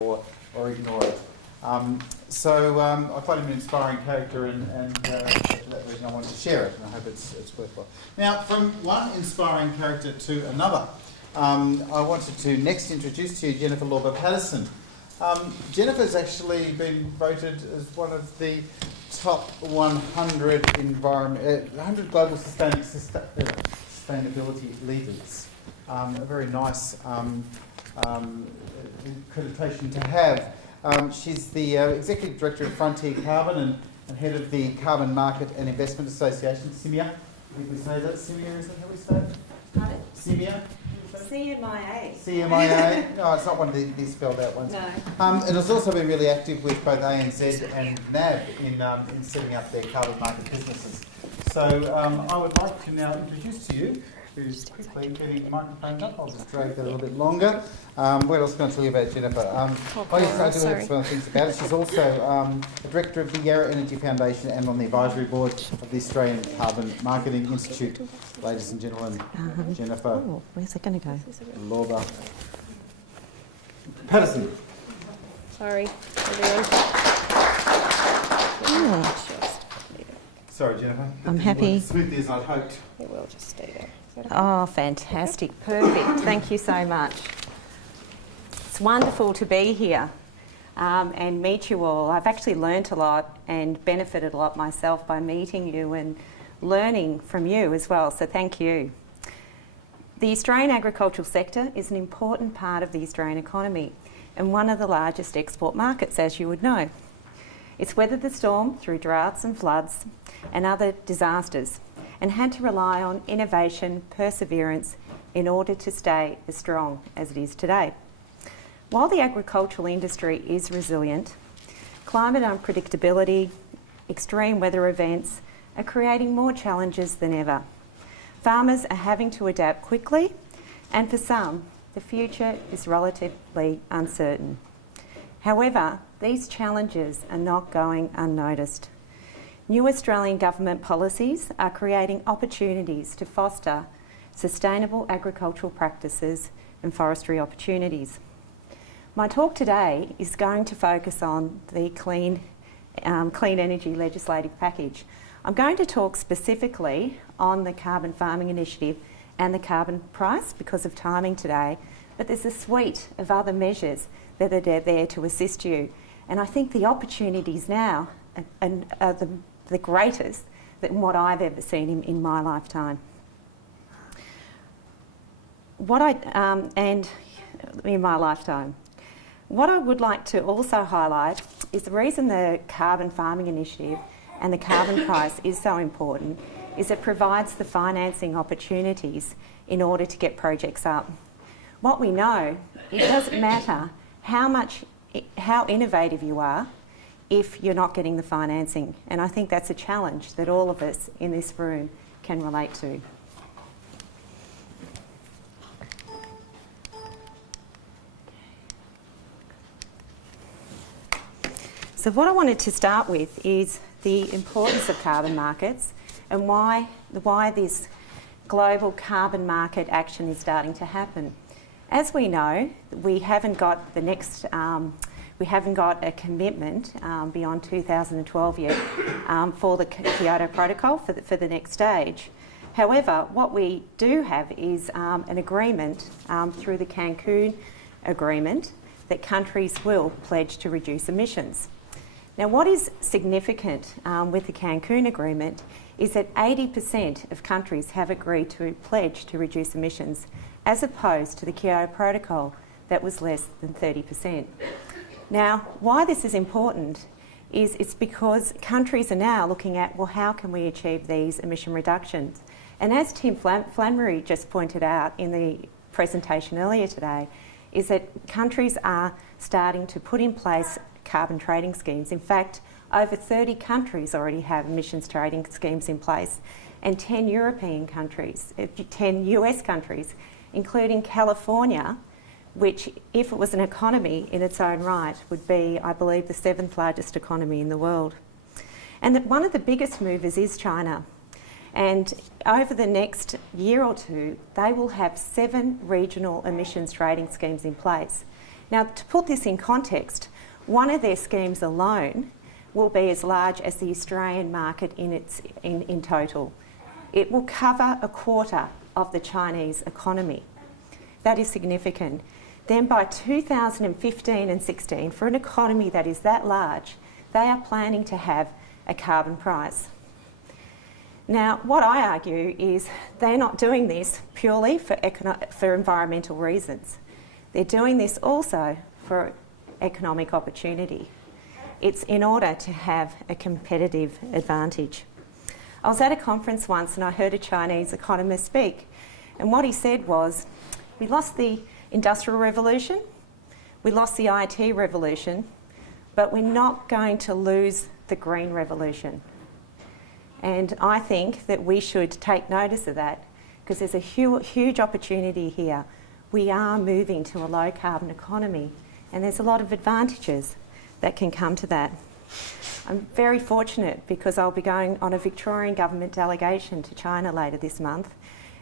or ignore it. I find him an inspiring character, and for that reason I wanted to share it, and I hope it's worthwhile. Now, from one inspiring character to another, I wanted to next introduce to you Jennifer Lauber Patterson. Jennifer's actually been voted as one of the top 100 100 global sustainability leaders. A very nice accreditation to have. She's the Executive Director of Frontier Carbon and Head of the Carbon Market and Investment Association, CIMIA. I think we say that. CIMIA, isn't it? How we say it? Pardon? CIMIA? CMIA. CMIA? No, it's not one of these spelled out ones. No. And has also been really active with both ANZ and NAB in setting up their carbon market businesses. So I would like to now introduce to you, who's quickly getting the microphones up. I'll just drag that a little bit longer. What else can I tell you about Jennifer? I do have some other things about it. She's also the Director of the Yarra Energy Foundation and on the advisory board of the Australian Carbon Marketing Institute. Ladies and gentlemen, Jennifer. Oh, where's it going to go? Lauber Patterson. Sorry, everyone. Sorry, Jennifer. I'm happy. As smoothly as I'd hoped. It will just stay there. Oh, fantastic. Perfect. Thank you so much. It's wonderful to be here and meet you all. I've actually learnt a lot and benefited a lot myself by meeting you and learning from you as well, so thank you. The Australian agricultural sector is an important part of the Australian economy and one of the largest export markets, as you would know. It's weathered the storm through droughts and floods and other disasters and had to rely on innovation, perseverance in order to stay as strong as it is today. While the agricultural industry is resilient, climate unpredictability, extreme weather events are creating more challenges than ever. Farmers are having to adapt quickly, and for some, the future is relatively uncertain. However, these challenges are not going unnoticed. New Australian government policies are creating opportunities to foster sustainable agricultural practices and forestry opportunities. My talk today is going to focus on the clean energy legislative package. I'm going to talk specifically on the Carbon Farming Initiative and the carbon price because of timing today, but there's a suite of other measures that are there to assist you. And I think the opportunities now are the greatest than what I've ever seen in my lifetime. What I would like to also highlight is the reason the Carbon Farming Initiative and the carbon price is so important is it provides the financing opportunities in order to get projects up. What we know, it doesn't matter how innovative you are if you're not getting the financing, and I think that's a challenge that all of us in this room can relate to. So what I wanted to start with is the importance of carbon markets and why this global carbon market action is starting to happen. As we know, we haven't got a commitment beyond 2012 yet for the Kyoto Protocol for the next stage. However, what we do have is an agreement through the Cancun Agreement that countries will pledge to reduce emissions. Now, what is significant with the Cancun Agreement is that 80% of countries have agreed to pledge to reduce emissions, as opposed to the Kyoto Protocol that was less than 30%. Now, why this is important is it's because countries are now looking at, well, how can we achieve these emission reductions? And as Tim Flannery just pointed out in the presentation earlier today, is that countries are starting to put in place carbon trading schemes. In fact, over 30 countries already have emissions trading schemes in place, and 10 European countries, 10 US countries, including California, which, if it was an economy in its own right, would be, I believe, the 7th largest economy in the world. And that one of the biggest movers is China. And over the next year or two, they will have 7 regional emissions trading schemes in place. Now, to put this in context, one of their schemes alone will be as large as the Australian market in total. It will cover a quarter of the Chinese economy. That is significant. Then by 2015 and 16, for an economy that is that large, they are planning to have a carbon price. Now, what I argue is they're not doing this purely for environmental reasons. They're doing this also for economic opportunity. It's in order to have a competitive advantage. I was at a conference once and I heard a Chinese economist speak, and what he said was, we lost the Industrial Revolution, we lost the IT revolution, but we're not going to lose the Green Revolution. And I think that we should take notice of that, because there's a huge opportunity here. We are moving to a low carbon economy, and there's a lot of advantages that can come to that. I'm very fortunate because I'll be going on a Victorian government delegation to China later this month,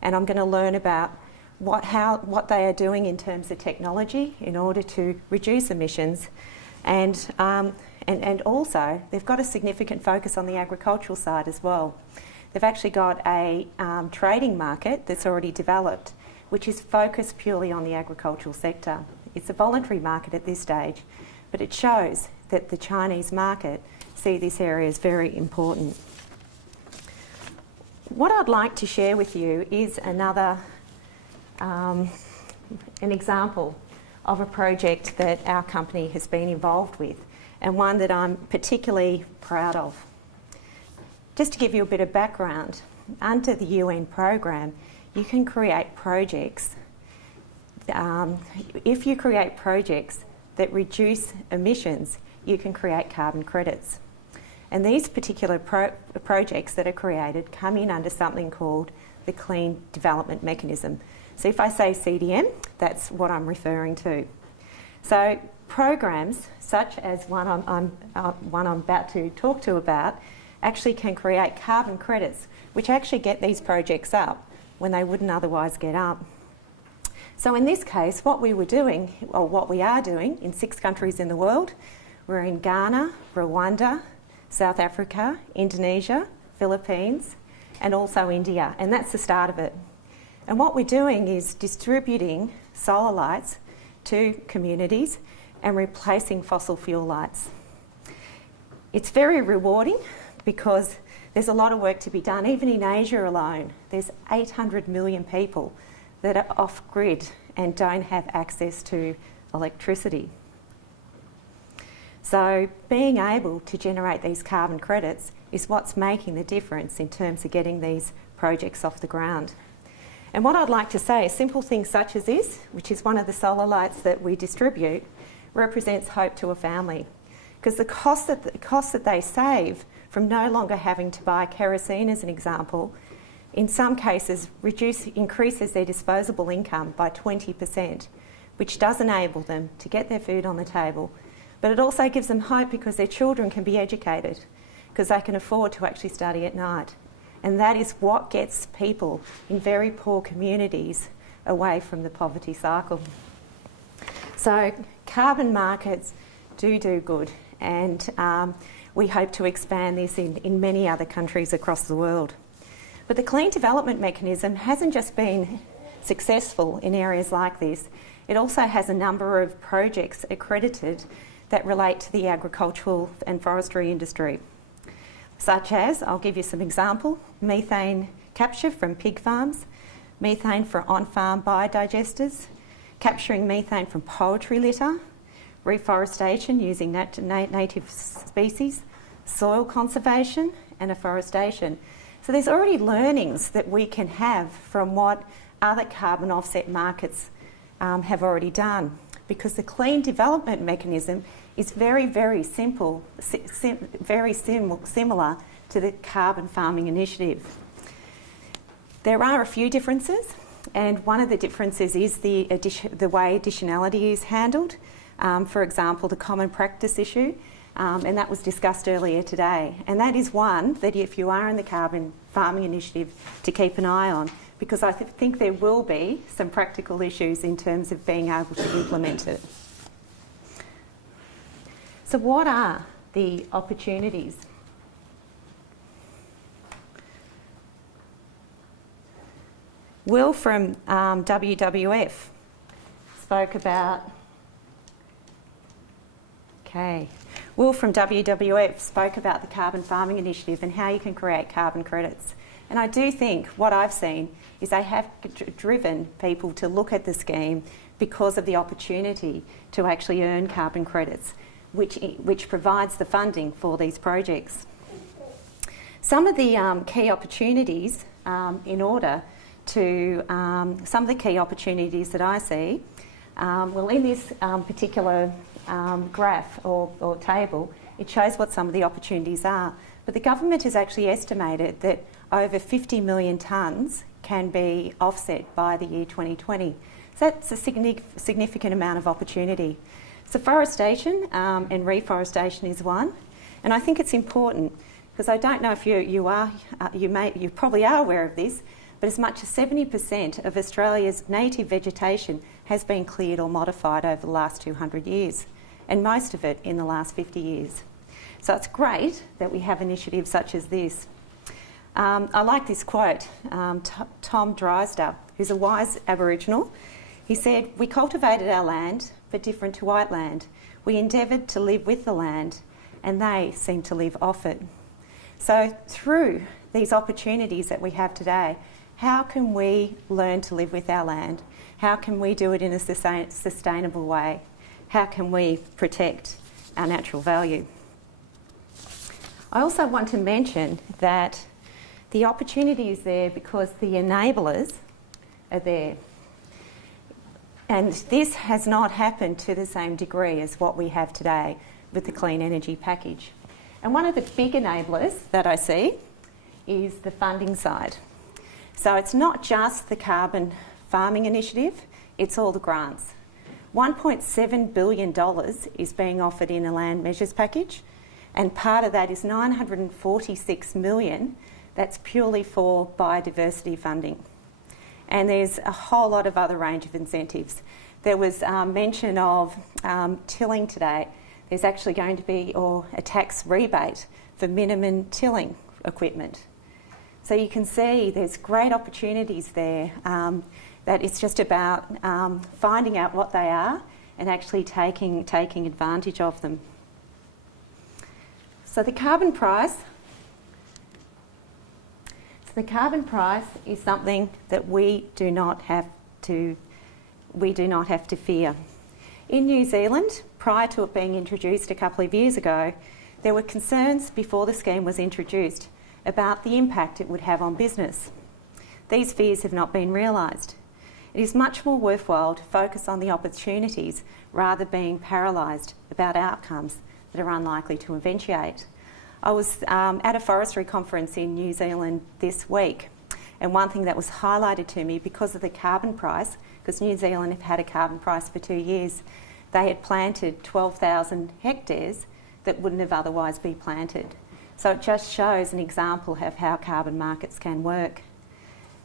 and I'm going to learn about what they are doing in terms of technology in order to reduce emissions, and also they've got a significant focus on the agricultural side as well. They've actually got a trading market that's already developed, which is focused purely on the agricultural sector. It's a voluntary market at this stage, but it shows that the Chinese market see this area as very important. What I'd like to share with you is another an example of a project that our company has been involved with, and one that I'm particularly proud of. Just to give you a bit of background, under the UN program, you can create projects. If you create projects that reduce emissions, you can create carbon credits. And these particular projects that are created come in under something called the Clean Development Mechanism. So if I say CDM, that's what I'm referring to. So programs such as one I'm about to talk to about actually can create carbon credits, which actually get these projects up when they wouldn't otherwise get up. So in this case, what we were doing, or what we are doing in 6 countries in the world, we're in Ghana, Rwanda, South Africa, Indonesia, Philippines, and also India, and that's the start of it. And what we're doing is distributing solar lights to communities and replacing fossil fuel lights. It's very rewarding because there's a lot of work to be done. Even in Asia alone, there's 800 million people that are off-grid and don't have access to electricity. So being able to generate these carbon credits is what's making the difference in terms of getting these projects off the ground. And what I'd like to say is simple things such as this, which is one of the solar lights that we distribute, represents hope to a family. Because the cost that they save from no longer having to buy kerosene, as an example, in some cases increases their disposable income by 20%, which does enable them to get their food on the table. But it also gives them hope because their children can be educated, because they can afford to actually study at night. And that is what gets people in very poor communities away from the poverty cycle. So carbon markets do good, and we hope to expand this in many other countries across the world. But the Clean Development Mechanism hasn't just been successful in areas like this, it also has a number of projects accredited that relate to the agricultural and forestry industry. Such as, I'll give you some example, methane capture from pig farms, methane for on-farm biodigesters, capturing methane from poultry litter, reforestation using native species, soil conservation and afforestation. So there's already learnings that we can have from what other carbon offset markets have already done, because the Clean Development Mechanism is very simple, very similar to the Carbon Farming Initiative. There are a few differences, and one of the differences is the way additionality is handled. For example, the common practice issue, and that was discussed earlier today. And that is one that if you are in the Carbon Farming Initiative to keep an eye on, because I think there will be some practical issues in terms of being able to implement it. So what are the opportunities? Will from WWF spoke about... Will from WWF spoke about the Carbon Farming Initiative and how you can create carbon credits. And I do think what I've seen is they have driven people to look at the scheme because of the opportunity to actually earn carbon credits, which provides the funding for these projects. Some of the key opportunities some of the key opportunities that I see, in this particular graph or table, it shows what some of the opportunities are. But the government has actually estimated that over 50 million tonnes can be offset by the year 2020. So that's a significant amount of opportunity. So forestation and reforestation is one, and I think it's important because I don't know if you probably are aware of this, but as much as 70% of Australia's native vegetation has been cleared or modified over the last 200 years, and most of it in the last 50 years. So it's great that we have initiatives such as this. I like this quote, Tom Drysdale, who's a wise Aboriginal. He said, "We cultivated our land, but different to white land. We endeavoured to live with the land, and they seemed to live off it." So through these opportunities that we have today, how can we learn to live with our land? How can we do it in a sustainable way? How can we protect our natural value? I also want to mention that the opportunity is there because the enablers are there. And this has not happened to the same degree as what we have today with the clean energy package. And one of the big enablers that I see is the funding side. So it's not just the carbon farming initiative, it's all the grants. $1.7 billion is being offered in a land measures package, and part of that is $946 million that's purely for biodiversity funding. And there's a whole lot of other range of incentives. There was mention of tilling today. There's actually going to be a tax rebate for minimum tilling equipment. So you can see there's great opportunities there, that it's just about finding out what they are and actually taking advantage of them. So the carbon price is something that we do not have to fear. In New Zealand, prior to it being introduced a couple of years ago, there were concerns before the scheme was introduced about the impact it would have on business. These fears have not been realised. It is much more worthwhile to focus on the opportunities rather than being paralysed about outcomes that are unlikely to eventuate. I was at a forestry conference in New Zealand this week, and one thing that was highlighted to me because of the carbon price, because New Zealand have had a carbon price for 2 years, they had planted 12,000 hectares that wouldn't have otherwise been planted. So it just shows an example of how carbon markets can work.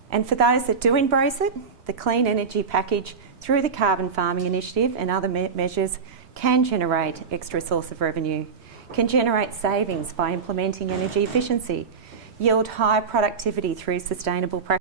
And for those that do embrace it, the clean energy package through the Carbon Farming Initiative and other measures can generate extra source of revenue, can generate savings by implementing energy efficiency, yield high productivity through sustainable practices,